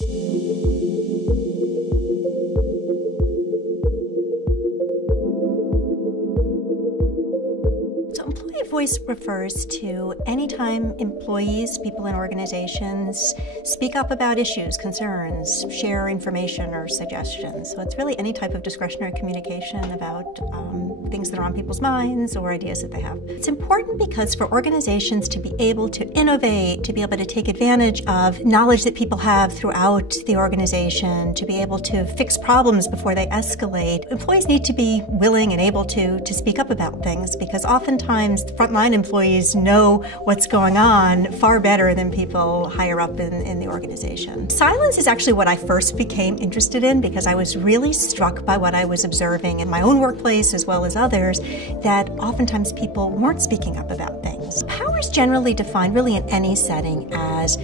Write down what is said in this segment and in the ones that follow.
So employee voice refers to anytime employees, people in organizations, speak up about issues, concerns, share information or suggestions. So it's really any type of discretionary communication about things that are on people's minds or ideas that they have. It's important because for organizations to be able to innovate, to be able to take advantage of knowledge that people have throughout the organization, to be able to fix problems before they escalate, employees need to be willing and able to speak up about things, because oftentimes the frontline employees know what's going on far better than people higher up in the organization. Silence is actually what I first became interested in, because I was really struck by what I was observing in my own workplace as well as others, that oftentimes people weren't speaking up about things. Power is generally defined really in any setting as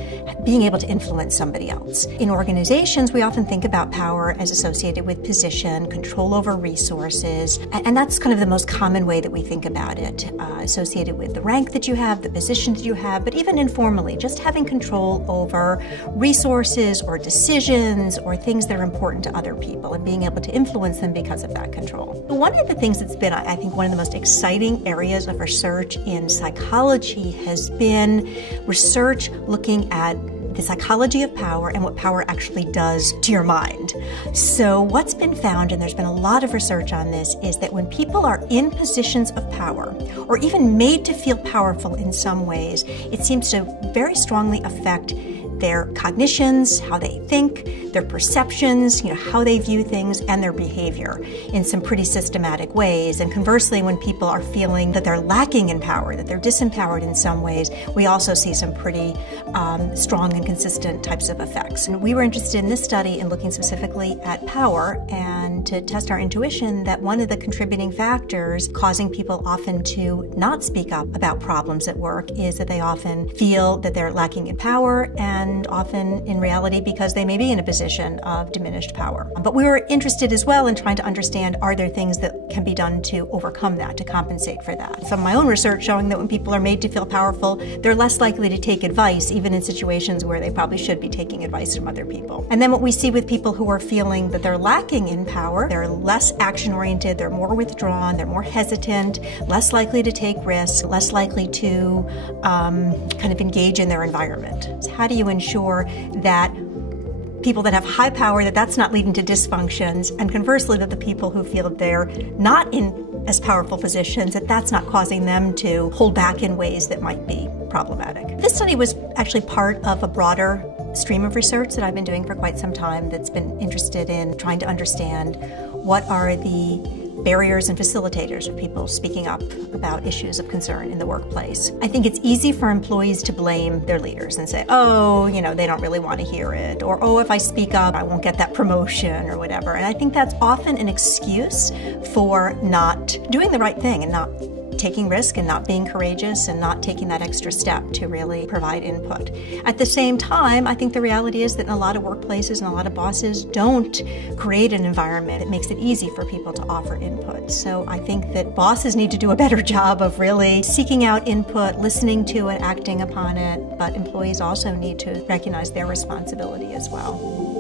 being able to influence somebody else. In organizations, we often think about power as associated with position, control over resources, and that's kind of the most common way that we think about it, associated with the rank that you have, the position that you have, but even informally, just having control over resources or decisions or things that are important to other people and being able to influence them because of that control. One of the things that's been, I think, one of the most exciting areas of research in psychology has been research looking at the psychology of power and what power actually does to your mind. So what's been found, and there's been a lot of research on this, is that when people are in positions of power, or even made to feel powerful in some ways, it seems to very strongly affect their cognitions, how they think, their perceptions, how they view things, and their behavior in some pretty systematic ways. And conversely, when people are feeling that they're lacking in power, that they're disempowered in some ways, we also see some pretty strong and consistent types of effects. And we were interested in this study in looking specifically at power and to test our intuition that one of the contributing factors causing people often to not speak up about problems at work is that they often feel that they're lacking in power, and often in reality because they may be in a position of diminished power. But we were interested as well in trying to understand, are there things that can be done to overcome that, to compensate for that? Some of my own research showing that when people are made to feel powerful, they're less likely to take advice, even in situations where they probably should be taking advice from other people. And then what we see with people who are feeling that they're lacking in power, they're less action-oriented, they're more withdrawn, they're more hesitant, less likely to take risks, less likely to kind of engage in their environment. So how do you ensure that people that have high power, that's not leading to dysfunctions, and conversely, that the people who feel that they're not in as powerful positions, that's not causing them to hold back in ways that might be problematic. This study was actually part of a broader stream of research that I've been doing for quite some time that's been interested in trying to understand what are the barriers and facilitators of people speaking up about issues of concern in the workplace. I think it's easy for employees to blame their leaders and say, oh, they don't really want to hear it, or, oh, if I speak up, I won't get that promotion or whatever. And I think that's often an excuse for not doing the right thing and not taking risk and not being courageous and not taking that extra step to really provide input. At the same time, I think the reality is that in a lot of workplaces and a lot of bosses don't create an environment that makes it easy for people to offer input. So I think that bosses need to do a better job of really seeking out input, listening to it, acting upon it, but employees also need to recognize their responsibility as well.